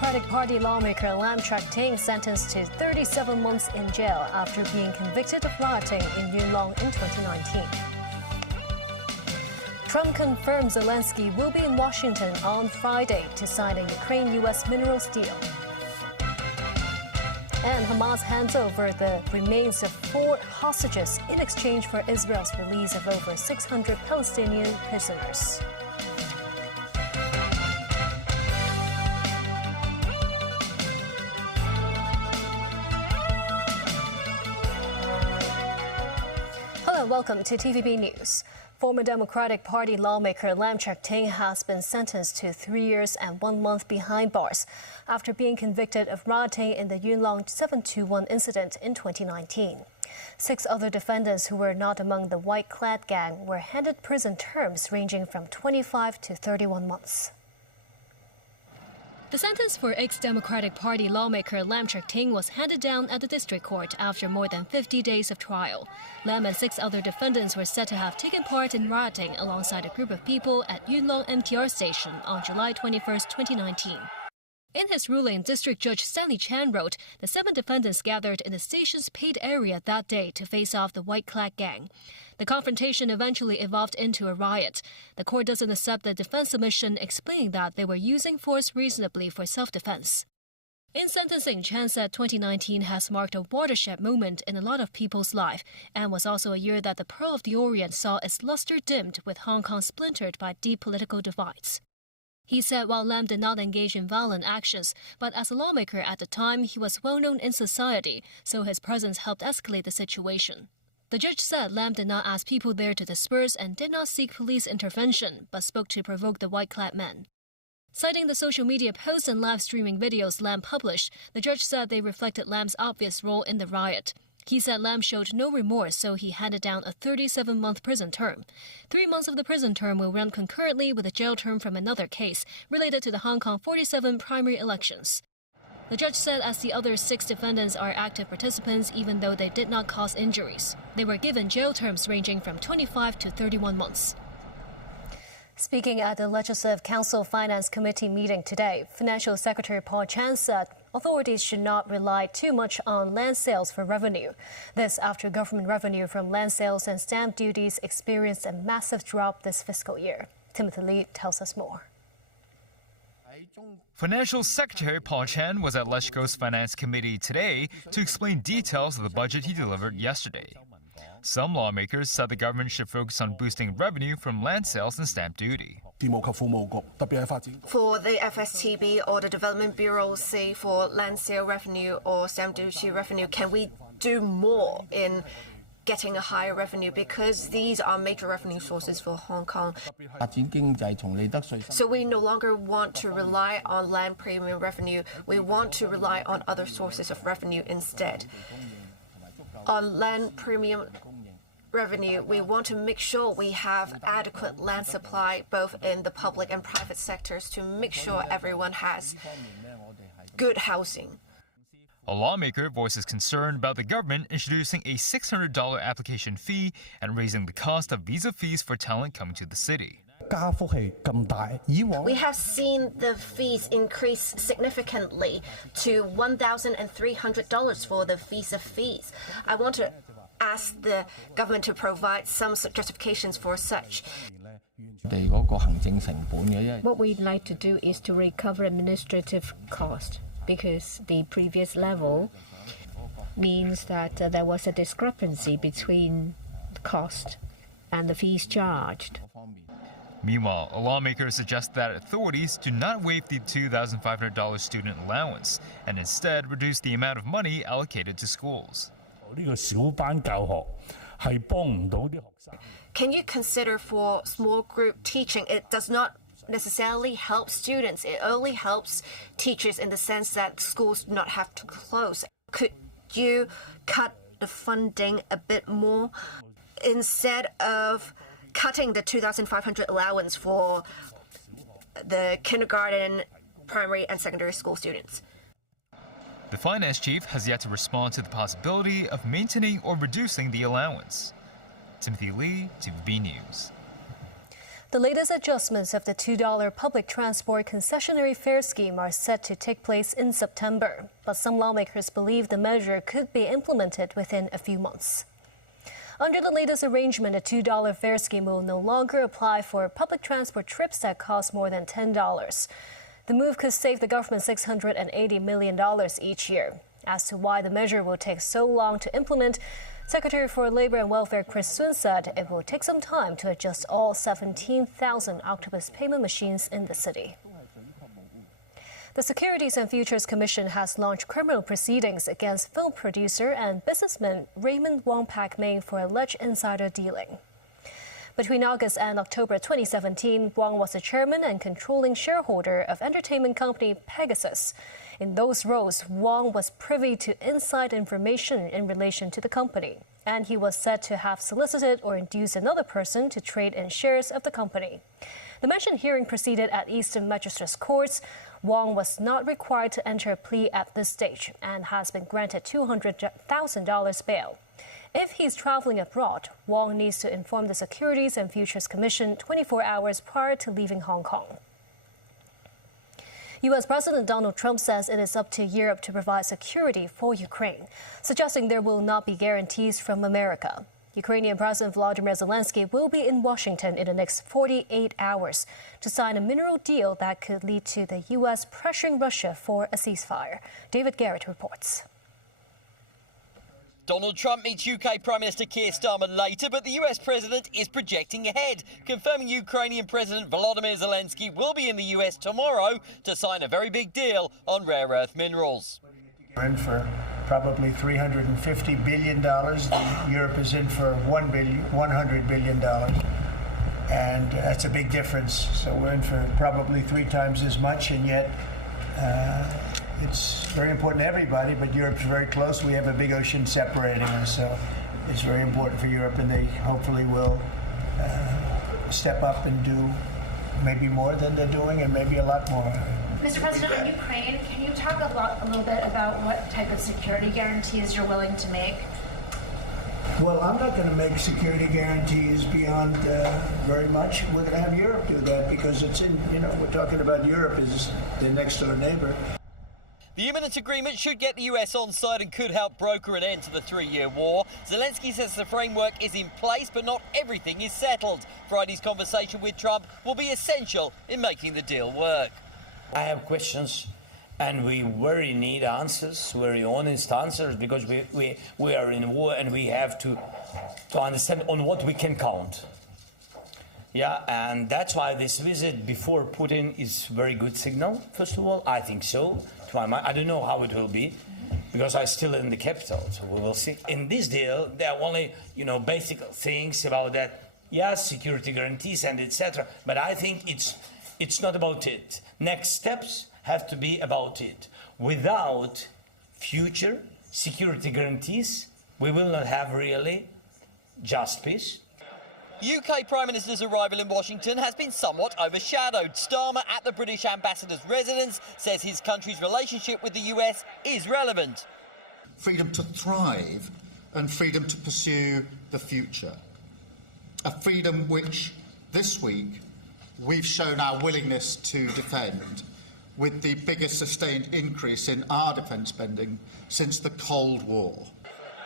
Democratic Party lawmaker Lam Chak-ting sentenced to 37 months in jail after being convicted of rioting in Yuen Long in 2019. Trump confirms Zelensky will be in Washington on Friday to sign a Ukraine-U.S. minerals deal. And Hamas hands over the remains of 4 hostages in exchange for Israel's release of over 600 Palestinian prisoners. Hello, welcome to TVB News. Former Democratic Party lawmaker Lam Chak-ting has been sentenced to 3 years and 1 month behind bars after being convicted of rioting in the Yuen Long 721 incident in 2019. 6 other defendants who were not among the white-clad gang were handed prison terms ranging from 25 to 31 months. The sentence for ex-Democratic Party lawmaker Lam Chak-ting was handed down at the district court after more than 50 days of trial. Lam and 6 other defendants were said to have taken part in rioting alongside a group of people at Yuen Long MTR station on July 21, 2019. In his ruling, District Judge Stanley Chan wrote the 7 defendants gathered in the station's paid area that day to face off the white-clad gang. The confrontation eventually evolved into a riot. The court doesn't accept the defense submission, explaining that they were using force reasonably for self-defense. In sentencing, Chan said 2019 has marked a watershed moment in a lot of people's life and was also a year that the Pearl of the Orient saw its luster dimmed with Hong Kong splintered by deep political divides. He said while Lam did not engage in violent actions, but as a lawmaker at the time, he was well known in society, so his presence helped escalate the situation. The judge said Lam did not ask people there to disperse and did not seek police intervention, but spoke to provoke the white-clad men. Citing the social media posts and live streaming videos Lam published, the judge said they reflected Lam's obvious role in the riot. He said Lam showed no remorse, so he handed down a 37-month prison term. 3 months of the prison term will run concurrently with a jail term from another case related to the Hong Kong 47 primary elections. The judge said as the other 6 defendants are active participants even though they did not cause injuries. They were given jail terms ranging from 25 to 31 months. Speaking at the Legislative Council Finance Committee meeting today, Financial Secretary Paul Chan said authorities should not rely too much on land sales for revenue. This after government revenue from land sales and stamp duties experienced a massive drop this fiscal year. Timothy Lee tells us more. Financial Secretary Paul Chan was at LegCo's Finance Committee today to explain details of the budget he delivered yesterday. Some lawmakers said the government should focus on boosting revenue from land sales and stamp duty. For the FSTB or the Development Bureau, say for land sale revenue or stamp duty revenue, can we do more in getting a higher revenue, because these are major revenue sources for Hong Kong? So we no longer want to rely on land premium revenue. We want to rely on other sources of revenue instead. On land premium revenue, we want to make sure we have adequate land supply both in the public and private sectors to make sure everyone has good housing. A lawmaker voices concern about the government introducing a $600 application fee and raising the cost of visa fees for talent coming to the city. We have seen the fees increase significantly to $1,300 for the visa fees. I want to ask the government to provide some justifications for such. What we'd like to do is to recover administrative cost, because the previous level means that there was a discrepancy between the cost and the fees charged. Meanwhile, a lawmaker suggests that authorities do not waive the $2,500 student allowance and instead reduce the amount of money allocated to schools. Can you consider for small group teaching? It does not necessarily help students. It only helps teachers in the sense that schools do not have to close. Could you cut the funding a bit more instead of cutting the $2,500 allowance for the kindergarten, primary and secondary school students? The finance chief has yet to respond to the possibility of maintaining or reducing the allowance. Timothy Lee, TVB News. The latest adjustments of the $2 public transport concessionary fare scheme are set to take place in September, but some lawmakers believe the measure could be implemented within a few months. Under the latest arrangement, a $2 fare scheme will no longer apply for public transport trips that cost more than $10. The move could save the government $680 million each year. As to why the measure will take so long to implement, Secretary for Labor and Welfare Chris Sun said it will take some time to adjust all 17,000 octopus payment machines in the city. The Securities and Futures Commission has launched criminal proceedings against film producer and businessman Raymond Wong Pak-meng for alleged insider dealing. Between August and October 2017, Wong was the chairman and controlling shareholder of entertainment company Pegasus. In those roles, Wong was privy to inside information in relation to the company, and he was said to have solicited or induced another person to trade in shares of the company. The mentioned hearing proceeded at Eastern Magistrates Courts. Wong was not required to enter a plea at this stage and has been granted $200,000 bail. If he's traveling abroad, Wong needs to inform the Securities and Futures Commission 24 hours prior to leaving Hong Kong. U.S. President Donald Trump says it is up to Europe to provide security for Ukraine, suggesting there will not be guarantees from America. Ukrainian President Volodymyr Zelensky will be in Washington in the next 48 hours to sign a mineral deal that could lead to the U.S. pressuring Russia for a ceasefire. David Garrett reports. Donald Trump meets UK Prime Minister Keir Starmer later, but the US President is projecting ahead, confirming Ukrainian President Volodymyr Zelensky will be in the US tomorrow to sign a very big deal on rare earth minerals. We're in for probably $350 billion. Europe is in for $100 billion. And that's a big difference. So we're in for probably 3 times as much, and yet it's very important to everybody, but Europe's very close. We have a big ocean separating us, so it's very important for Europe, and they hopefully will step up and do maybe more than they're doing, and maybe a lot more. Mr. President, on Ukraine, can you talk a little bit about what type of security guarantees you're willing to make? Well, I'm not going to make security guarantees beyond very much. We're going to have Europe do that because it's in, we're talking about Europe as the next door neighbor. The imminent agreement should get the US on side and could help broker an end to the 3-year war. Zelensky says the framework is in place, but not everything is settled. Friday's conversation with Trump will be essential in making the deal work. I have questions, and we very need answers, very honest answers, because we are in war and we have to understand on what we can count. Yeah, and that's why this visit before Putin is a very good signal, first of all. I think so. To my mind, I don't know how it will be, because I'm still in the capital, so we will see. In this deal, there are only, basic things about that, yes, security guarantees and etc. But I think it's not about it. Next steps have to be about it. Without future security guarantees, we will not have really just peace. UK Prime Minister's arrival in Washington has been somewhat overshadowed. Starmer at the British ambassador's residence says his country's relationship with the US is relevant. Freedom to thrive and freedom to pursue the future. A freedom which, this week, we've shown our willingness to defend with the biggest sustained increase in our defence spending since the Cold War.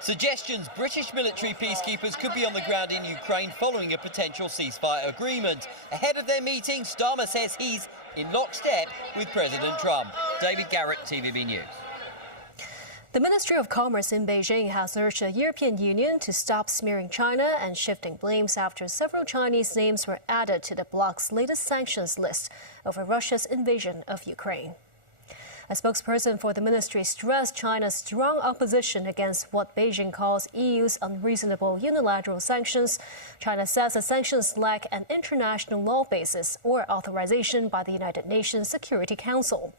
Suggestions British military peacekeepers could be on the ground in Ukraine following a potential ceasefire agreement. Ahead of their meeting, Starmer says he's in lockstep with President Trump. David Garrett, TVB News. The Ministry of Commerce in Beijing has urged the European Union to stop smearing China and shifting blames after several Chinese names were added to the bloc's latest sanctions list over Russia's invasion of Ukraine. A spokesperson for the ministry stressed China's strong opposition against what Beijing calls EU's unreasonable unilateral sanctions. China says the sanctions lack an international law basis or authorization by the United Nations Security Council.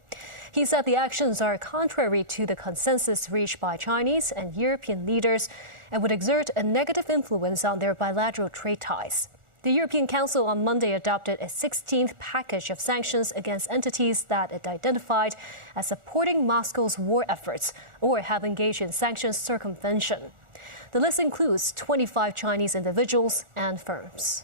He said the actions are contrary to the consensus reached by Chinese and European leaders and would exert a negative influence on their bilateral trade ties. The European Council on Monday adopted a 16th package of sanctions against entities that it identified as supporting Moscow's war efforts or have engaged in sanctions circumvention. The list includes 25 Chinese individuals and firms.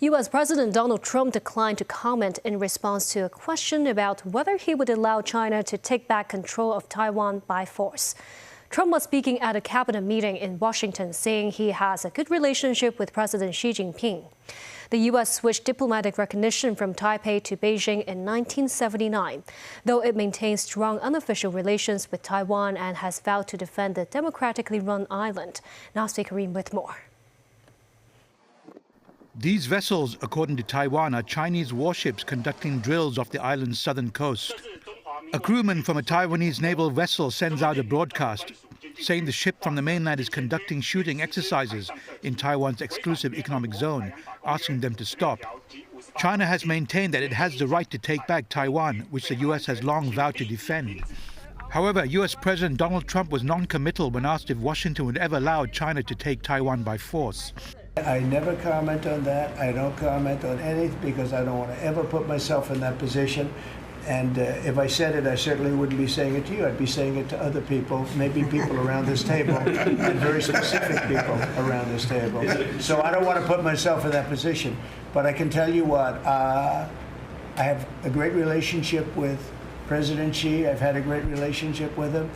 U.S. President Donald Trump declined to comment in response to a question about whether he would allow China to take back control of Taiwan by force. Trump was speaking at a cabinet meeting in Washington, saying he has a good relationship with President Xi Jinping. The U.S. switched diplomatic recognition from Taipei to Beijing in 1979, though it maintains strong unofficial relations with Taiwan and has vowed to defend the democratically run island. Nasty Kareem with more. These vessels, according to Taiwan, are Chinese warships conducting drills off the island's southern coast. A crewman from a Taiwanese naval vessel sends out a broadcast saying the ship from the mainland is conducting shooting exercises in Taiwan's exclusive economic zone, asking them to stop. China has maintained that it has the right to take back Taiwan, which the U.S. has long vowed to defend. However, U.S. President Donald Trump was non-committal when asked if Washington would ever allow China to take Taiwan by force. I never comment on that. I don't comment on anything because I don't want to ever put myself in that position. And if I said it, I certainly wouldn't be saying it to you. I'd be saying it to other people, maybe people around this table, and very specific people around this table. So I don't want to put myself in that position. But I can tell you what, I have a great relationship with President Xi. I've had a great relationship with him.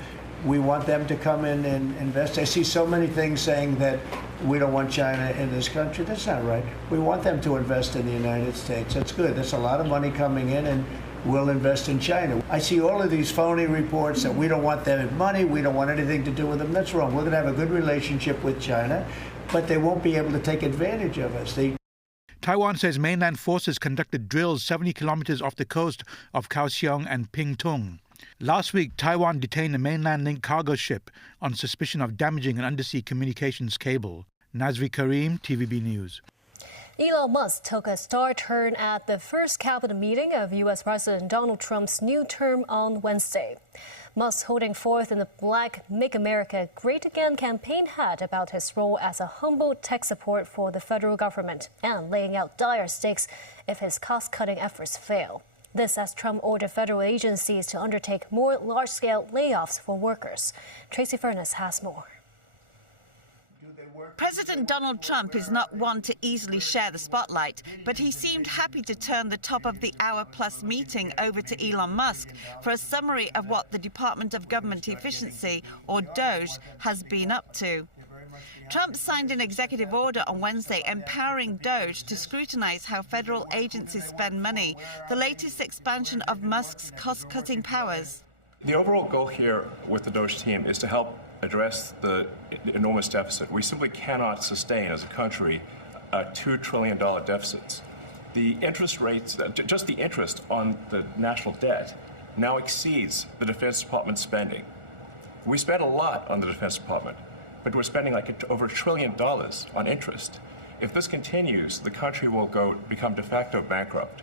We want them to come in and invest. I see so many things saying that we don't want China in this country. That's not right. We want them to invest in the United States. That's good. That's a lot of money coming in, and we'll invest in China. I see all of these phony reports that we don't want their money, we don't want anything to do with them. That's wrong. We're going to have a good relationship with China, but they won't be able to take advantage of us. Taiwan says mainland forces conducted drills 70 kilometers off the coast of Kaohsiung and Pingtung. Last week, Taiwan detained a mainland-linked cargo ship on suspicion of damaging an undersea communications cable. Nazri Karim, TVB News. Elon Musk took a star turn at the first cabinet meeting of U.S. President Donald Trump's new term on Wednesday. Musk holding forth in the black Make America Great Again campaign hat about his role as a humble tech support for the federal government and laying out dire stakes if his cost-cutting efforts fail. This as Trump ordered federal agencies to undertake more large-scale layoffs for workers. Tracy Furness has more. President Donald Trump is not one to easily share the spotlight, but he seemed happy to turn the top of the hour-plus meeting over to Elon Musk for a summary of what the Department of Government Efficiency, or DOGE, has been up to. Trump signed an executive order on Wednesday empowering DOGE to scrutinize how federal agencies spend money, the latest expansion of Musk's cost-cutting powers. The overall goal here with the DOGE team is to help address the enormous deficit. We simply cannot sustain as a country $2 trillion deficits. The interest rates, just the interest on the national debt, now exceeds the Defense Department's spending. We spend a lot on the Defense Department, but we're spending over $1 trillion on interest. If this continues, the country will become de facto bankrupt.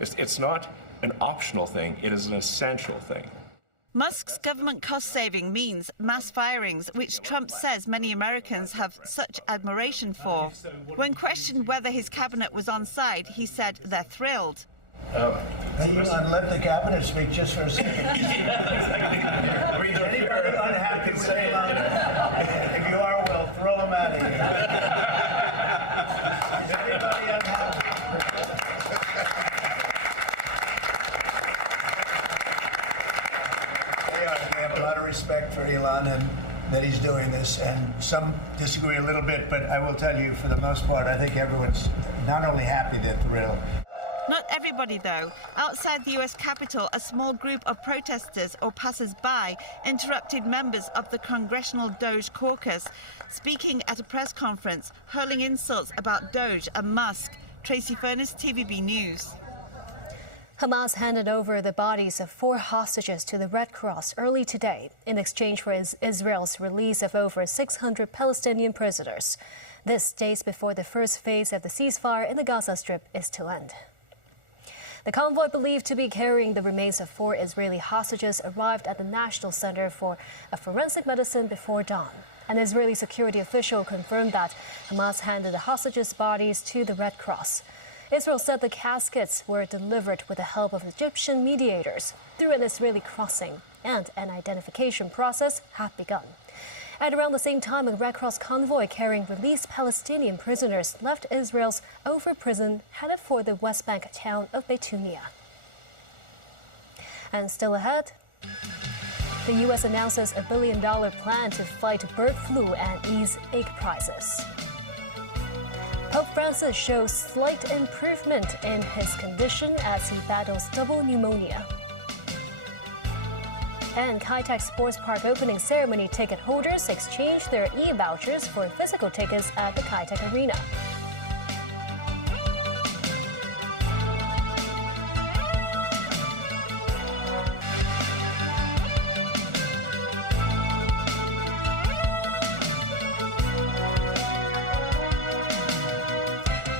It's not an optional thing, it is an essential thing. Musk's government cost-saving means mass firings, which Trump says many Americans have such admiration for. When questioned whether his cabinet was on side, he said they're thrilled. Let the cabinet speak just for a second. Anybody unhappy with Elon? If you are, we'll throw them out of here. Is anybody unhappy? We have a lot of respect for Elon and that he's doing this, and some disagree a little bit, but I will tell you, for the most part, I think everyone's not only happy, they're thrilled. Not everybody, though. Outside the U.S. Capitol, a small group of protesters or passers-by interrupted members of the Congressional Doge Caucus, speaking at a press conference, hurling insults about Doge and Musk. Tracy Furness, TVB News. Hamas handed over the bodies of 4 hostages to the Red Cross early today in exchange for Israel's release of over 600 Palestinian prisoners. This days before the first phase of the ceasefire in the Gaza Strip is to end. The convoy believed to be carrying the remains of 4 Israeli hostages arrived at the National Center for Forensic Medicine before dawn. An Israeli security official confirmed that Hamas handed the hostages' bodies to the Red Cross. Israel said the caskets were delivered with the help of Egyptian mediators through an Israeli crossing, and an identification process had begun. At around the same time, a Red Cross convoy carrying released Palestinian prisoners left Israel's Ofer prison, headed for the West Bank town of Betunia. And still ahead, the U.S. announces a $1 billion plan to fight bird flu and ease egg prices. Pope Francis shows slight improvement in his condition as he battles double pneumonia. And Kai-Tak Sports Park opening ceremony ticket holders exchange their e-vouchers for physical tickets at the Kai-Tak Arena.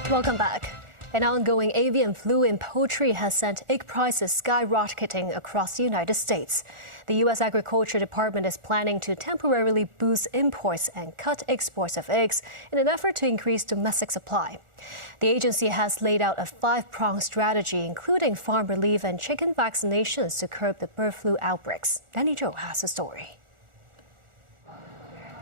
Welcome back. An ongoing avian flu in poultry has sent egg prices skyrocketing across the United States. The U.S. Agriculture Department is planning to temporarily boost imports and cut exports of eggs in an effort to increase domestic supply. The agency has laid out a 5-pronged strategy, including farm relief and chicken vaccinations to curb the bird flu outbreaks. Danny Zhou has the story.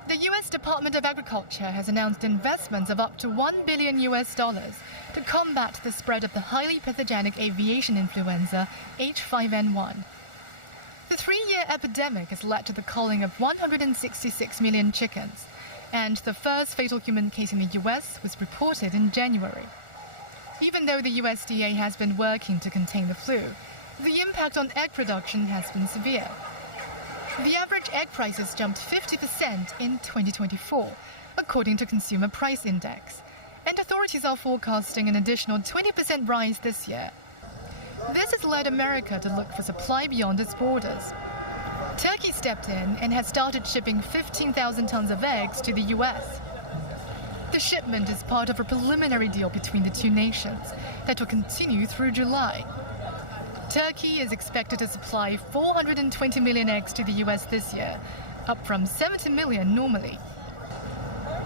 The U.S. Department of Agriculture has announced investments of up to $1 billion to combat the spread of the highly pathogenic aviation influenza H5N1. The 3-year epidemic has led to the culling of 166 million chickens, and the first fatal human case in the U.S. was reported in January. Even though the USDA has been working to contain the flu, the impact on egg production has been severe. The average egg prices jumped 50% in 2024, according to Consumer Price Index, and authorities are forecasting an additional 20% rise this year. This has led America to look for supply beyond its borders. Turkey stepped in and has started shipping 15,000 tons of eggs to the U.S. The shipment is part of a preliminary deal between the two nations that will continue through July. Turkey is expected to supply 420 million eggs to the U.S. this year, up from 70 million normally.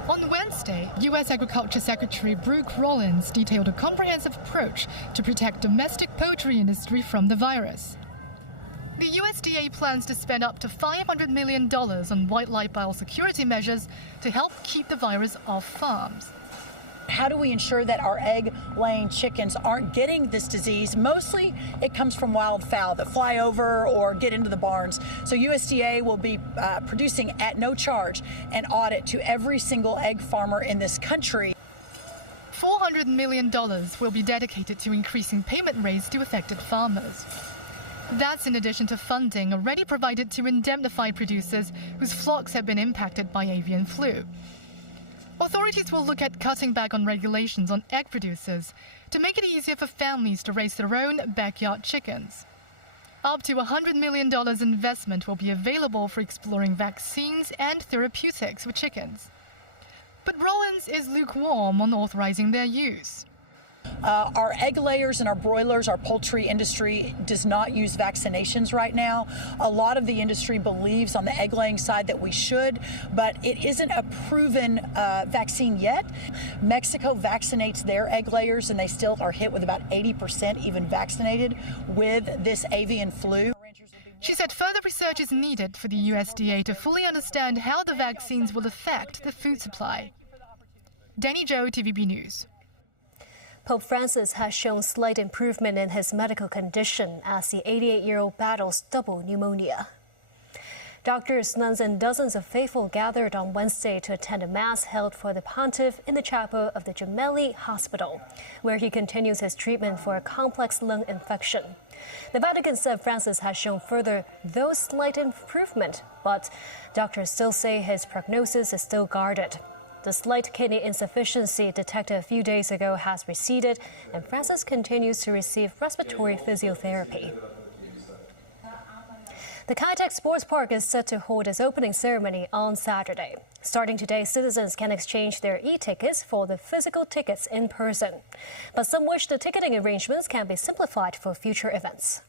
On Wednesday, U.S. Agriculture Secretary Brooke Rollins detailed a comprehensive approach to protect domestic poultry industry from the virus. The USDA plans to spend up to $500 million on wildlife biosecurity measures to help keep the virus off farms. How do we ensure that our egg-laying chickens aren't getting this disease? Mostly it comes from wildfowl that fly over or get into the barns. So USDA will be producing at no charge an audit to every single egg farmer in this country. $400 million will be dedicated to increasing payment rates to affected farmers. That's in addition to funding already provided to indemnify producers whose flocks have been impacted by avian flu. Authorities will look at cutting back on regulations on egg producers to make it easier for families to raise their own backyard chickens. Up to $100 million investment will be available for exploring vaccines and therapeutics with chickens. But Rollins is lukewarm on authorizing their use. Our egg layers and our broilers, our poultry industry does not use vaccinations right now. A lot of the industry believes on the egg laying side that we should, but it isn't a proven vaccine yet. Mexico vaccinates their egg layers and they still are hit with about 80% even vaccinated with this avian flu. She said further research is needed for the USDA to fully understand how the vaccines will affect the food supply. Danny Zhou, TVB News. Pope Francis has shown slight improvement in his medical condition as the 88-year-old battles double pneumonia. Doctors, nuns, and dozens of faithful gathered on Wednesday to attend a mass held for the pontiff in the chapel of the Gemelli Hospital, where he continues his treatment for a complex lung infection. The Vatican said Francis has shown further, though slight improvement, but doctors still say his prognosis is still guarded. The slight kidney insufficiency detected a few days ago has receded, and Francis continues to receive respiratory physiotherapy. The Kai-Tak Sports Park is set to hold its opening ceremony on Saturday. Starting today, citizens can exchange their e-tickets for the physical tickets in person. But some wish the ticketing arrangements can be simplified for future events.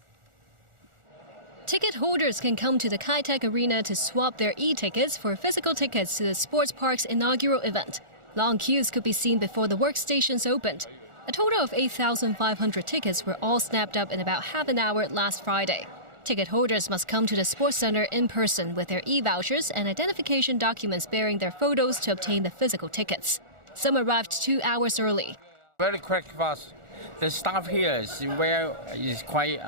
Ticket holders can come to the Kai-Tak Arena to swap their e-tickets for physical tickets to the sports park's inaugural event. Long queues could be seen before the workstations opened. A total of 8,500 tickets were all snapped up in about half an hour last Friday. Ticket holders must come to the sports center in person with their e-vouchers and identification documents bearing their photos to obtain the physical tickets. Some arrived 2 hours early. Very quick, fast. The staff here is quite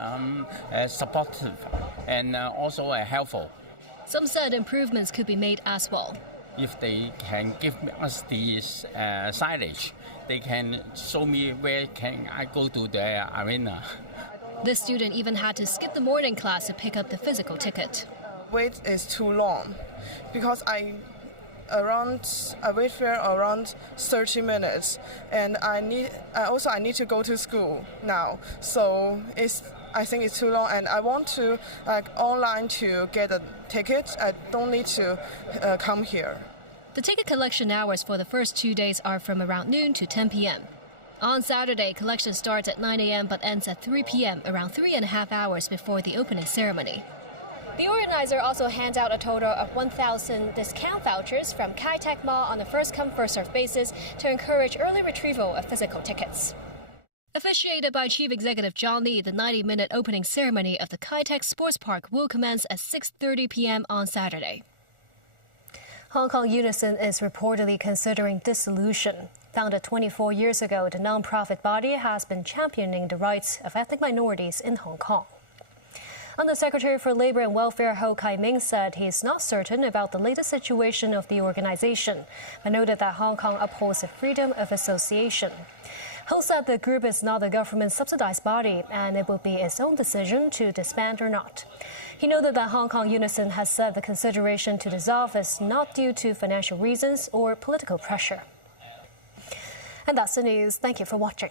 supportive and also helpful. Some said improvements could be made as well. If they can give us the signage, they can show me where can I go to the arena. This student even had to skip the morning class to pick up the physical ticket. Wait is too long because I wait for around 30 minutes, and I need to go to school now. So I think it's too long, and I want to online to get a ticket. I don't need to come here. The ticket collection hours for the first 2 days are from around noon to 10 p.m. On Saturday, collection starts at 9 a.m. but ends at 3 p.m., around 3.5 hours before the opening ceremony. The organizer also hands out a total of 1,000 discount vouchers from Kai Tak Mall on a first-come, first-served basis to encourage early retrieval of physical tickets. Officiated by Chief Executive John Lee, the 90-minute opening ceremony of the Kai Tak Sports Park will commence at 6:30 p.m. on Saturday. Hong Kong Unison is reportedly considering dissolution. Founded 24 years ago, the non-profit body has been championing the rights of ethnic minorities in Hong Kong. Undersecretary for Labour and Welfare Ho Kai-ming said he is not certain about the latest situation of the organization, but noted that Hong Kong upholds the freedom of association. Ho said the group is not a government-subsidized body and it will be its own decision to disband or not. He noted that Hong Kong Unison has said the consideration to dissolve is not due to financial reasons or political pressure. And that's the news. Thank you for watching.